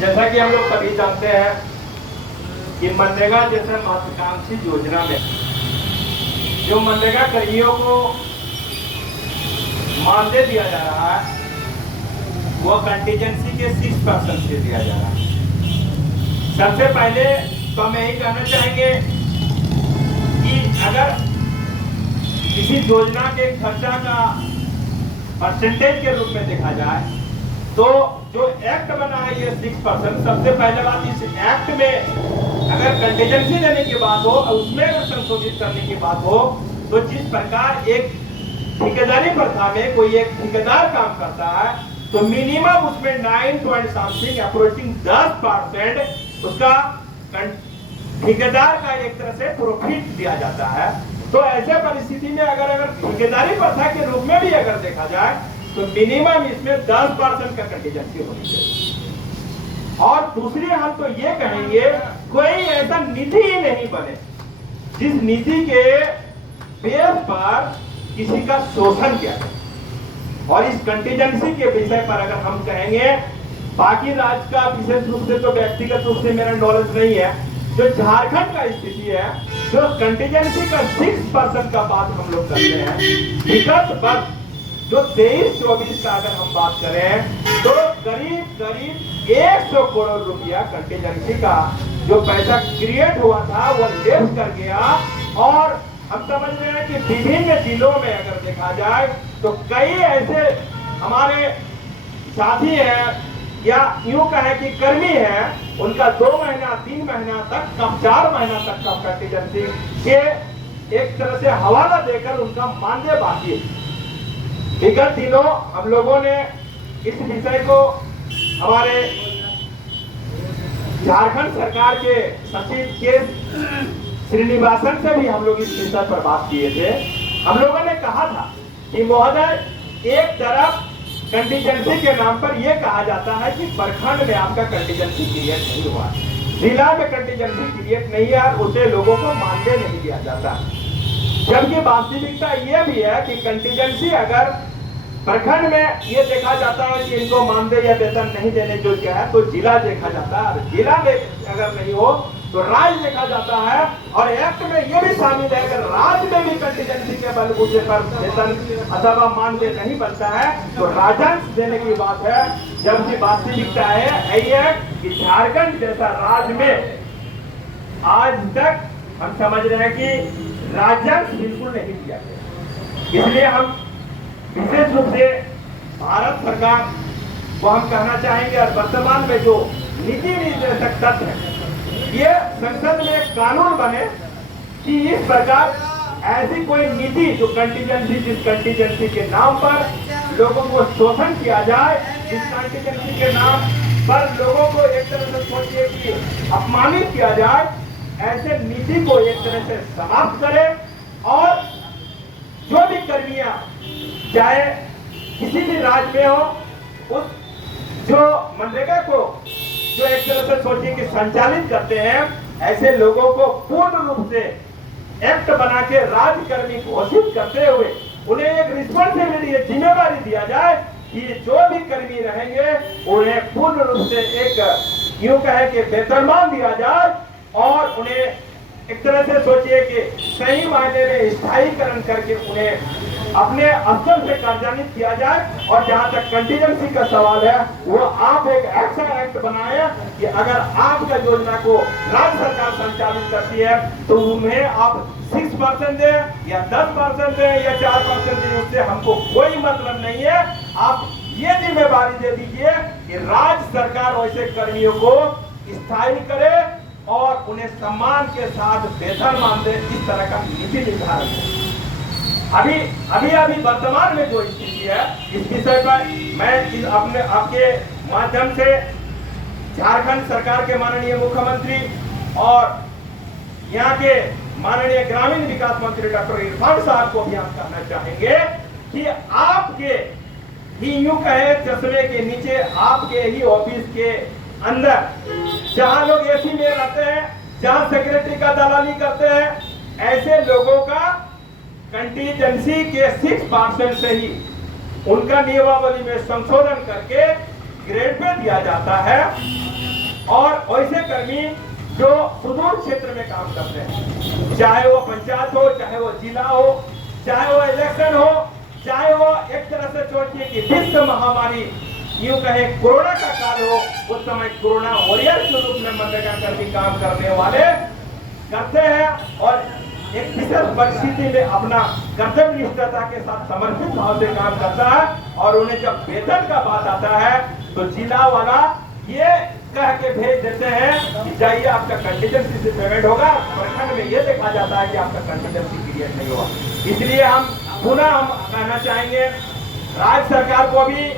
जैसा कि हम लोग सभी जानते हैं कि मनरेगा जैसे महत्वाकांक्षी योजना में जो मनरेगा कर्मियों को मानदेय दिया जा रहा है वो कंटीजेंसी के 6% से दिया जा रहा है। सबसे पहले तो हम यही कहना चाहेंगे कि अगर किसी योजना के खर्चा का परसेंटेज के रूप में देखा जाए तो जो एक्ट बना है ये 6%। सबसे पहले बात, इस एक्ट में अगर कंटीजेंसी देने की बात हो और उसमें अगर संशोधित करने की बात हो तो जिस प्रकार एक ठेकेदारी प्रथा में कोई एक ठेकेदार काम करता है तो मिनिमम उसमें 9.something अप्रोचिंग 10% उसका ठेकेदार का एक तरह से प्रॉफिट दिया जाता है। तो ऐसे परिस्थिति में अगर ठेकेदारी प्रथा के रूप में भी अगर देखा जाए तो मिनिमम इसमें 10% का कंटीजेंसी होनी चाहिए। और दूसरी हम तो ये कहेंगे कोई ऐसा निधि ही नहीं बने जिस निधि के बेस पर किसी का शोषण किया जाए। और इस कंटीजेंसी के विषय पर अगर हम कहेंगे, बाकी राज्य का विशेष रूप से तो व्यक्तिगत रूप से मेरा नॉलेज नहीं है, जो झारखंड का स्थिति है जो कंटीजेंसी का 6% का बात हम लोग करते हैं, विगत वर्ष जो 23-24 का अगर हम बात करें तो करीब 100 करोड़ रुपया कंटीजेंसी का जो पैसा क्रिएट हुआ था वो लेस कर गया। और हम समझ रहे हैं कि विभिन्न जिलों में अगर देखा जाए तो कई ऐसे हमारे साथी हैं या यूं कहें कि कर्मी हैं, उनका 2 महीना 3 महीना तक का 4 महीना तक का कंटीजेंसी के एक तरह से हवाला देकर उनका मानदेय बाकी है। विगत दिनों हम लोगों ने इस विषय को हमारे झारखंड सरकार के सचिव के श्रीनिवासन से भी हम लोग इस विषय पर बात किए थे। हम लोगों ने कहा था कि महोदय एक तरफ कंटीजेंसी के नाम पर यह कहा जाता है कि प्रखंड में आपका कंटीजेंसी क्रिएट नहीं हुआ, जिला में कंटीजेंसी क्रिएट नहीं है और उसे लोगों को मानदेय नहीं दिया जाता। जबकि वास्तविकता यह भी है कि कंटीजेंसी अगर प्रखंड में ये देखा जाता है कि इनको मानदेय या वेतन नहीं देने योग्य है तो जिला देखा जाता है, और जिला में अगर नहीं हो तो राज्य देखा जाता है। और एक्ट में ये भी शामिल है अगर राज्य में भी कंटीजेंसी के बलबूते पर वेतन अथवा मानदेय नहीं बनता है तो राजस्व देने की बात है। जबकि वास्तविकता है कि झारखंड जैसा राज्य में आज तक हम समझ रहे हैं कि राजस्व बिल्कुल नहीं दिया गया। इसलिए हम विशेष रूप से भारत सरकार को हम कहना चाहेंगे और वर्तमान में जो नीति निर्देशक तत्व है ये संसद में एक कानून बने कि इस प्रकार ऐसी कोई नीति जो जिस कंटीजेंसी के नाम पर लोगों को शोषण किया जाए, जिस कंटीजेंसी के नाम पर लोगों को एक तरह से सोचिए कि अपमानित किया जाए, ऐसे नीति को एक तरह से समाप्त करे। और जो भी कर्मियां चाहे किसी भी राज्य में हो उस जो मनरेगा को जो एक तरह से सोचिए कि संचालित करते हैं, ऐसे लोगों को पूर्ण रूप से एक्ट बना के राज्य कर्मी घोषित करते हुए उन्हें एक रिस्पॉन्सिबिलिटी जिम्मेदारी दिया जाए कि जो भी कर्मी रहेंगे उन्हें पूर्ण रूप से एक यूं कहे कि वेतनमान दिया जाए और उन्हें एक तरह से सोचिए कि सही मायने में स्थायीकरण करके उन्हें अपने स्तर से कार्यान्वित किया जाए। और जहां तक कंटीजेंसी का सवाल है वो आप एक ऐसा एक्ट बनाए कि अगर आपका योजना को राज्य सरकार संचालित करती है तो उन्हें आप 6% दे या 10% दे या 4% दे, उससे हमको कोई मतलब नहीं है। आप ये जिम्मेदारी दे दीजिए कि राज्य सरकार वैसे कर्मियों को स्थायी करे और उन्हें सम्मान के साथ वेतन मानदे, इस तरह का नीति निर्धारण है। अभी वर्तमान में जो स्थिति है इस विषय पर मैं अपने आपके माध्यम से झारखंड सरकार के माननीय मुख्यमंत्री और यहाँ के माननीय ग्रामीण विकास मंत्री डॉक्टर इरफान साहब को भी हम कहना चाहेंगे कि आपके ही यूं कहे चश्मे के नीचे आपके ही ऑफिस के अंदर जहां लोग एसी में रहते हैं, जहां सेक्रेटरी का दलाली करते हैं, ऐसे लोगों का कंटीजेंसी के 6% से ही उनका नियमावली में संशोधन करके ग्रेड पे दिया जाता है। और वैसे कर्मी जो सुदूर क्षेत्र में काम करते हैं, चाहे वो पंचायत हो, चाहे वो जिला हो, चाहे वो इलेक्शन हो, चाहे वो एक तरह से सोचिए कि विश्व महामारी यूं कहे कोरोना का काल हो, उस समय कोरोना वॉरियर के रूप में मनरेगा कर्मी काम करने वाले करते हैं और एक विशेष परिस्थिति में अपना कर्तव्य निष्ठता के साथ समर्पित भाव से काम करता है। और उन्हें जब वेतन का बात आता है तो जिला वाला ये कह के भेज देते हैं कि जाइए आपका कंटीजेंसी से पेमेंट होगा, प्रखंड में ये देखा जाता है कि आपका कंटीजेंसी पीरियड नहीं हुआ। इसलिए हम पुनः कहना चाहेंगे राज्य सरकार को भी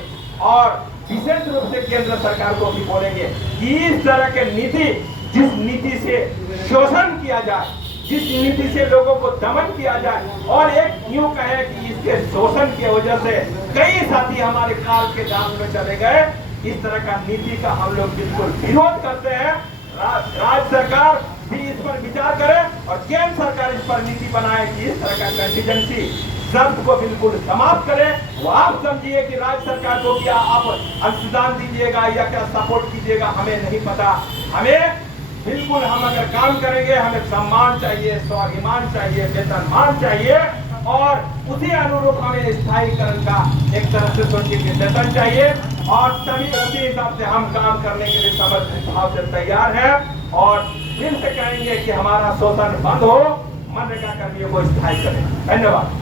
और विशेष रूप से केंद्र सरकार को भी बोलेंगे कि इस तरह के नीति, जिस नीति से शोषण किया जाए, जिस नीति से लोगों को दमन किया जाए और एक यूं कहे कि इसके शोषण की वजह से कई साथी हमारे काल के दाम में चले गए, इस तरह का नीति का हम लोग बिल्कुल विरोध करते हैं। राज्य सरकार भी इस पर विचार करे और केंद्र सरकार इस पर नीति बनाए कि इस तरह का कंटीजेंसी शब्द को बिल्कुल समाप्त करे। वो आप समझिए कि राज्य सरकार को क्या आप अंशदान दीजिएगा या क्या सपोर्ट कीजिएगा, हमें नहीं पता। हमें बिल्कुल, हम अगर काम करेंगे हमें सम्मान चाहिए, स्वाभिमान चाहिए, वेतनमान चाहिए और उसी अनुरूप हमें स्थायीकरण का एक तरह से सोचिए कि वेतन चाहिए और तभी उसी हिसाब से हम काम करने के लिए समर्पित भाव से तैयार हैं और दिल से कहेंगे कि हमारा शोषण बंद हो, मनरेगा कर्मियों को स्थायी करें। धन्यवाद।